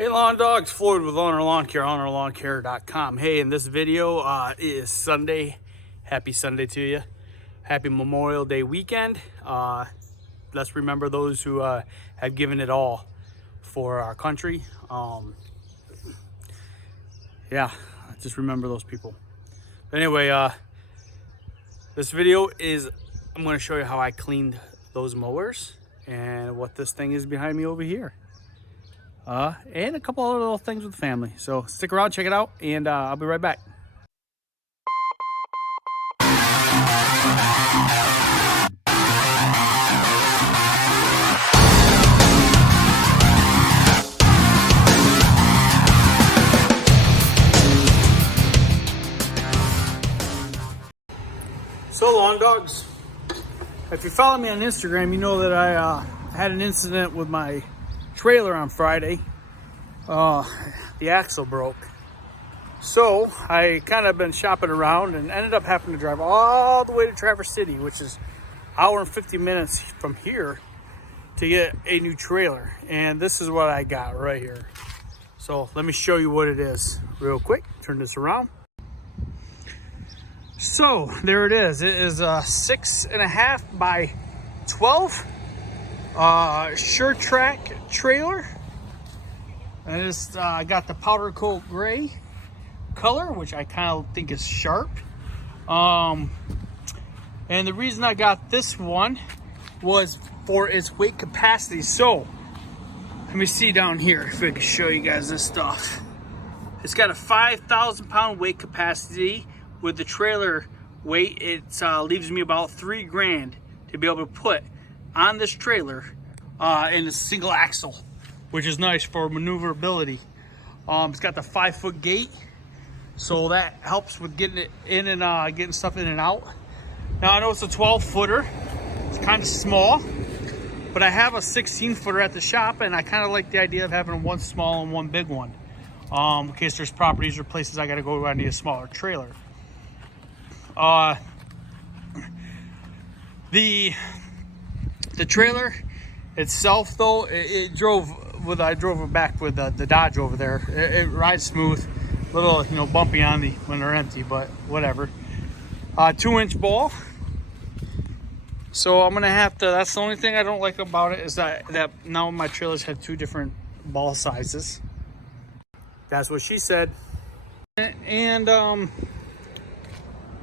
Hey lawn dogs, Floyd with Ulnar Lawn Care, UlnarLawnCare.com. Hey, in this video is Sunday. Happy Sunday to you. Happy Memorial Day weekend. Let's remember those who have given it all for our country. Yeah, just remember those people. But anyway, this video is, I'm going to show you how I cleaned those mowers and what this thing is behind me over here. And a couple other little things with the family. So stick around, check it out, and I'll be right back. So lawn dogs, if you follow me on Instagram, you know that I had an incident with my trailer on Friday. The axle broke, so I kind of been shopping around and ended up having to drive all the way to Traverse City, which is an hour and 50 minutes from here, to get a new trailer. And this is what I got right here. So let me show you what it is real quick. Turn this around. So there it is. It is a 6.5 by 12 Sure Track trailer. And it's I got the powder coat gray color, which I kind of think is sharp. And the reason I got this one was for its weight capacity. So let me see down here if I can show you guys this stuff. It's got a 5,000 pound weight capacity. With the trailer weight, it leaves me about $3 grand to be able to put on this trailer in a single axle, which is nice for maneuverability. It's got the 5-foot gate, so that helps with getting it in and getting stuff in and out. Now I know it's a 12-footer, it's kind of small, but I have a 16-footer at the shop, and I kind of like the idea of having one small and one big one. In case there's properties or places I gotta go where I need a smaller trailer. The trailer itself, though, it drove with, I drove it back with the Dodge over there. It rides smooth, a little bumpy on me when they're empty, but whatever. 2-inch ball. So I'm gonna have to. That's the only thing I don't like about it, is that now my trailers have 2 different ball sizes. That's what she said. And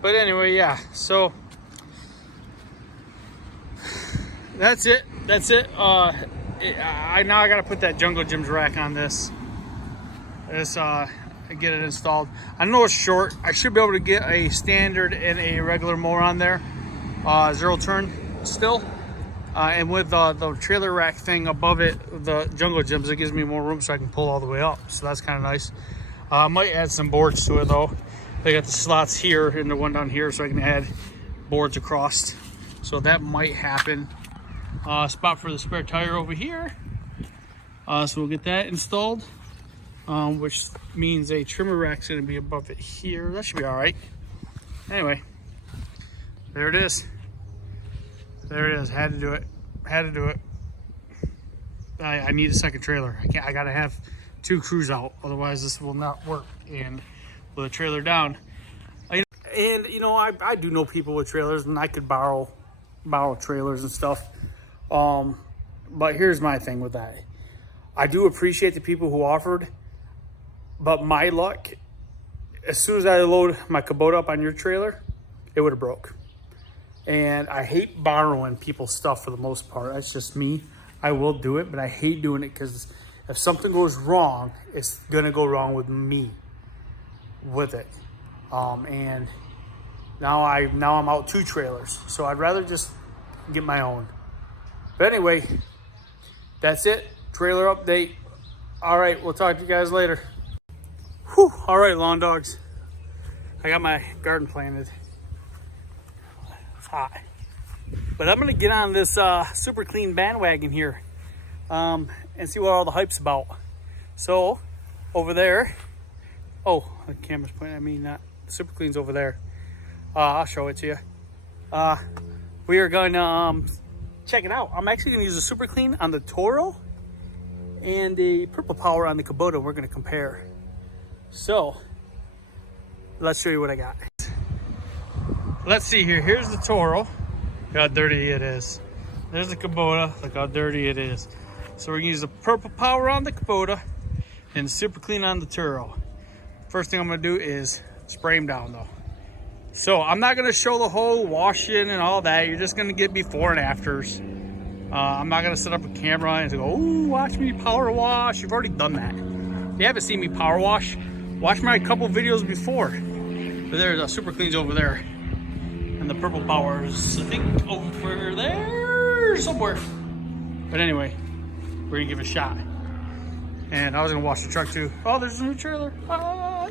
but anyway, yeah, so that's it. I gotta put that Jungle Gyms rack on this. Get it installed. I know it's short. I should be able to get a standard and a regular mower on there, 0 turn still. And with the trailer rack thing above it, the Jungle Gyms, it gives me more room so I can pull all the way up. So that's kind of nice. I might add some boards to it though. They got the slots here and the one down here, so I can add boards across. So that might happen. Spot for the spare tire over here. So we'll get that installed, which means a trimmer rack's gonna be above it here. That should be all right. Anyway, there it is. There it is. Had to do it. I need a second trailer. I gotta have 2 crews out, otherwise this will not work. And with a trailer down, I do know people with trailers, and I could borrow trailers and stuff. But here's my thing with that. I do appreciate the people who offered, but my luck, as soon as I load my Kubota up on your trailer, it would have broke. And I hate borrowing people's stuff for the most part. That's just me. I will do it, but I hate doing it because if something goes wrong, it's gonna go wrong with me with it. And now I'm out 2 trailers, so I'd rather just get my own. But anyway, that's it. Trailer update. All right, we'll talk to you guys later. Whew. All right, lawn dogs. I got my garden planted. It's hot. But I'm gonna get on this super clean bandwagon here and see what all the hype's about. So over there, oh, the camera's pointing at me, not super clean's over there. I'll show it to you. We are going to check it out. I'm actually going to use a super clean on the Toro and the purple power on the Kubota. We're gonna compare. So let's show you what I got. Let's see here. Here's the Toro. Look how dirty it is. There's the Kubota. Look how dirty it is. So we're gonna use the purple power on the Kubota and super clean on the Toro. First thing I'm gonna do is spray them down though. So I'm not gonna show the whole washing and all that. You're just gonna get before and afters. I'm not gonna set up a camera and go, oh, watch me power wash. You've already done that. If you haven't seen me power wash, watch my couple videos before. But there's a super cleans over there. And the purple power is, I think, over there somewhere. But anyway, we're gonna give it a shot. And I was gonna wash the truck too. Oh, there's a new trailer. Ah.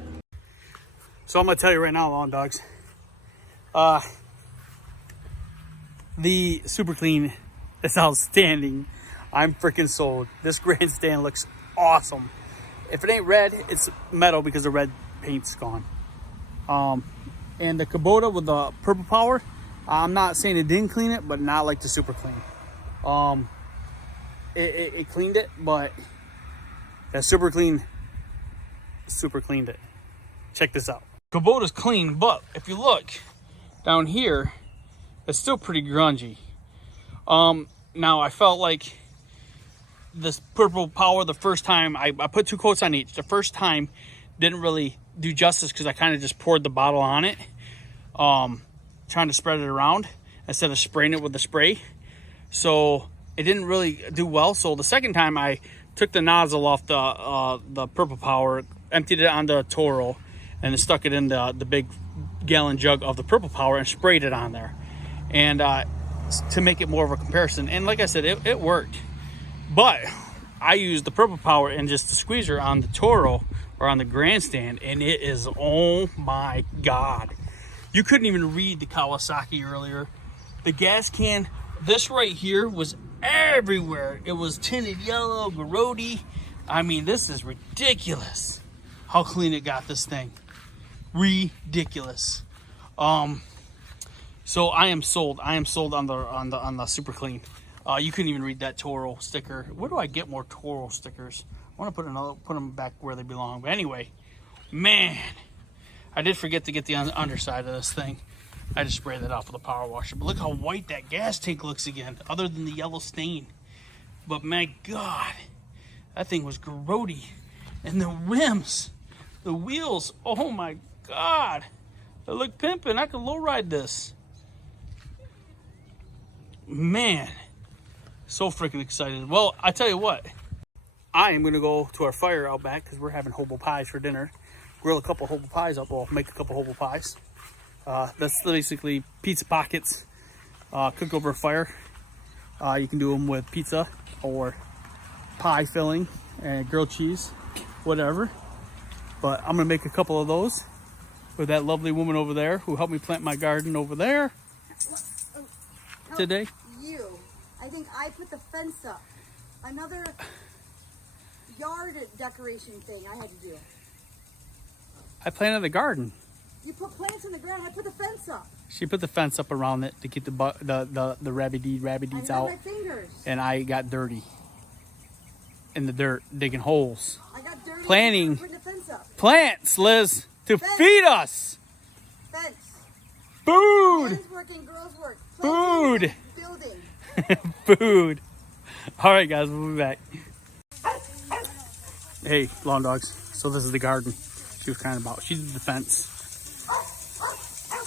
So I'm gonna tell you right now, lawn dogs. The super clean is outstanding. I'm freaking sold. This grandstand looks awesome. If it ain't red, it's metal because the red paint's gone. And the Kubota with the purple power, I'm not saying it didn't clean it, but not like the super clean. It cleaned it, but that super cleaned it. Check this out. Kubota's clean, but if you look down here, it's still pretty grungy. Now I felt like this purple power the first time, I put 2 coats on each. The first time didn't really do justice because I kind of just poured the bottle on it, trying to spread it around instead of spraying it with the spray. So it didn't really do well. So the second time I took the nozzle off the purple power, emptied it on the Toro, and then stuck it in the big gallon jug of the purple power and sprayed it on there. And to make it more of a comparison. And like I said, it worked. But I used the purple power and just the squeezer on the Toro or on the Grandstand, and it is, oh my God. You couldn't even read the Kawasaki earlier. The gas can, this right here was everywhere. It was tinted yellow, grody. I mean, this is ridiculous how clean it got this thing. Ridiculous. So I am sold. I am sold on the super clean. You couldn't even read that Toro sticker. Where do I get more Toro stickers? I want to put them back where they belong. But anyway, man, I did forget to get the underside of this thing. I just sprayed that off with a power washer. But look how white that gas tank looks again, other than the yellow stain. But my God, that thing was grody. And the rims, the wheels, oh my God, they look pimping. I could lowride this. Man, so freaking excited. Well, I tell you what, I am gonna go to our fire out back because we're having hobo pies for dinner. Grill a couple hobo pies up. Well, make a couple hobo pies. That's basically pizza pockets cooked over a fire. You can do them with pizza or pie filling and grilled cheese, whatever. But I'm gonna make a couple of those with that lovely woman over there who helped me plant my garden over there today. I think I put the fence up. Another yard decoration thing I had to do. I planted the garden. You put plants in the ground. I put the fence up. She put the fence up around it to keep the rabbit-deeds out. My fingers. And I got dirty in the dirt digging holes. I got dirty. Planting putting the fence up. Plants, Liz, to feed us. Fence. Food. Men's working, girls work. Food. Building. Food. All right, guys, we'll be back. Hey, lawn dogs. So this is the garden she was crying about. She did the fence.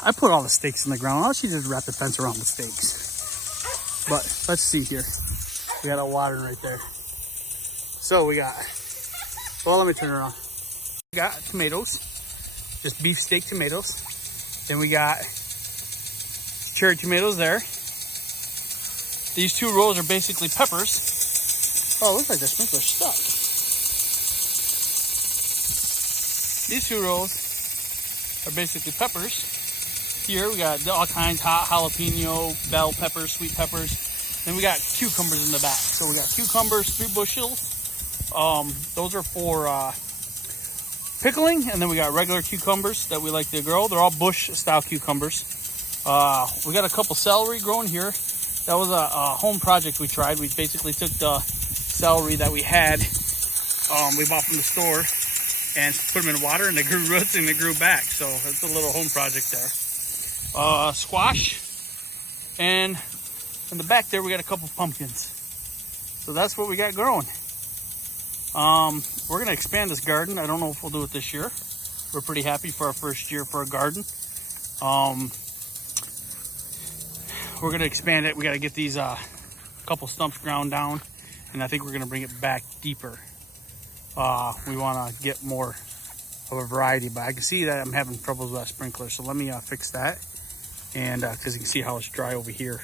I put all the stakes in the ground. All she did is wrap the fence around the stakes. But let's see here. We got our water right there. So we got, well, let me turn it on. We got tomatoes, just beefsteak tomatoes. Then we got cherry tomatoes there. These 2 rows are basically peppers. Oh, it looks like the sprinkler's stuck. These 2 rows are basically peppers. Here we got all kinds, hot jalapeno, bell peppers, sweet peppers. Then we got cucumbers in the back. So we got cucumbers, 3 bushels. Those are for pickling. And then we got regular cucumbers that we like to grow. They're all bush style cucumbers. We got a couple celery growing here. That was a home project we tried. We basically took the celery that we had. We bought from the store and put them in water, and they grew roots and they grew back. So it's a little home project there. Squash, and in the back there we got a couple pumpkins. So that's what we got growing. We're gonna expand this garden. I don't know if we'll do it this year. We're pretty happy for our first year for a garden. We're gonna expand it. We got to get these couple stumps ground down, and I think we're gonna bring it back deeper. We want to get more of a variety, but I can see that I'm having troubles with that sprinkler, so let me fix that. And because you can see how it's dry over here.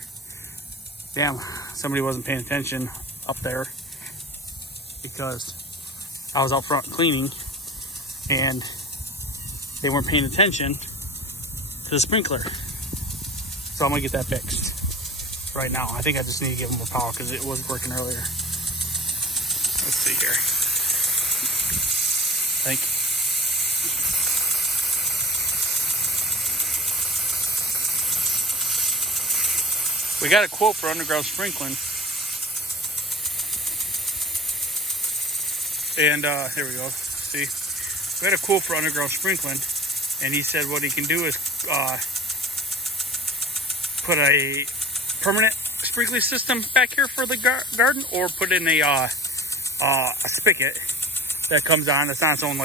Damn, somebody wasn't paying attention up there, because I was out front cleaning and they weren't paying attention to the sprinkler. So I'm gonna get that fixed right now. I think I just need to give them more power because it wasn't working earlier. Let's see here. Thank you. We got a quote for underground sprinkling. And here we go. See, we had a quote for underground sprinkling, and he said what he can do is put a permanent sprinkler system back here for the garden, or put in a spigot that comes on. It's on its own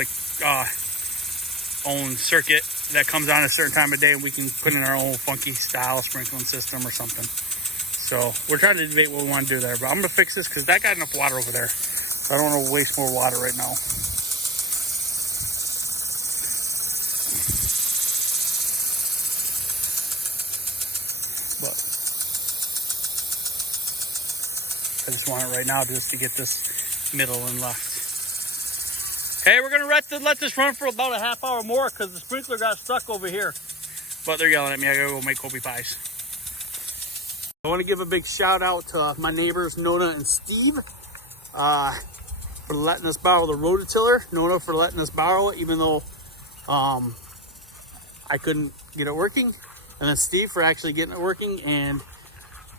own circuit that comes on a certain time of day, and we can put in our own funky style sprinkling system or something. So we're trying to debate what we want to do there, but I'm gonna fix this because that got enough water over there. So I don't want to waste more water right now. But I just want it right now just to get this middle and left. Okay, we're gonna let this run for about a half hour more because the sprinkler got stuck over here. But they're yelling at me. I gotta go make Kobe pies. I want to give a big shout out to my neighbors Nona and Steve for letting us borrow the rototiller. Nona for letting us borrow it, even though I couldn't get it working, and then Steve for actually getting it working and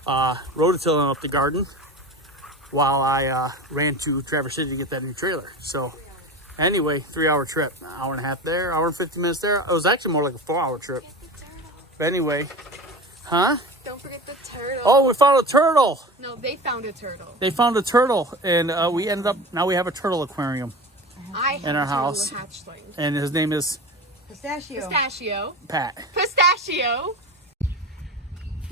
rototilling up the garden while I ran to Traverse City to get that new trailer. So anyway, 3-hour trip, an hour and a half there, hour and 50 minutes there. It was actually more like a 4-hour trip. But anyway, huh? Don't forget the turtle. Oh, we found a turtle. No, they found a turtle. They found a turtle, and we ended up, now we have a turtle aquarium in our house. Hatchling. And his name is Pistachio. Pat. Pistachio.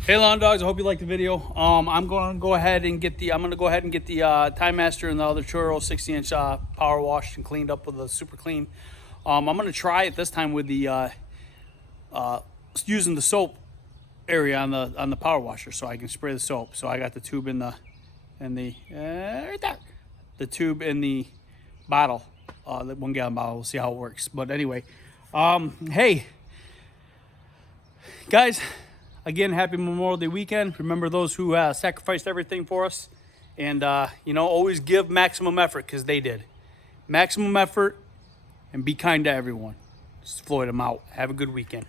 Hey lawn dogs, I hope you liked the video. I'm going to go ahead and get the Timemaster and the other Toro 60-inch power washed and cleaned up with a super clean. I'm going to try it this time with the using the soap area on the power washer, so I can spray the soap. So I got the tube in the right there, the tube in the bottle, the 1 gallon bottle. We'll see how it works. But anyway, hey guys, again, happy Memorial Day weekend. Remember those who sacrificed everything for us, and you know, always give maximum effort, because they did. Maximum effort, and be kind to everyone. Just Floyd, I'm out. Have a good weekend.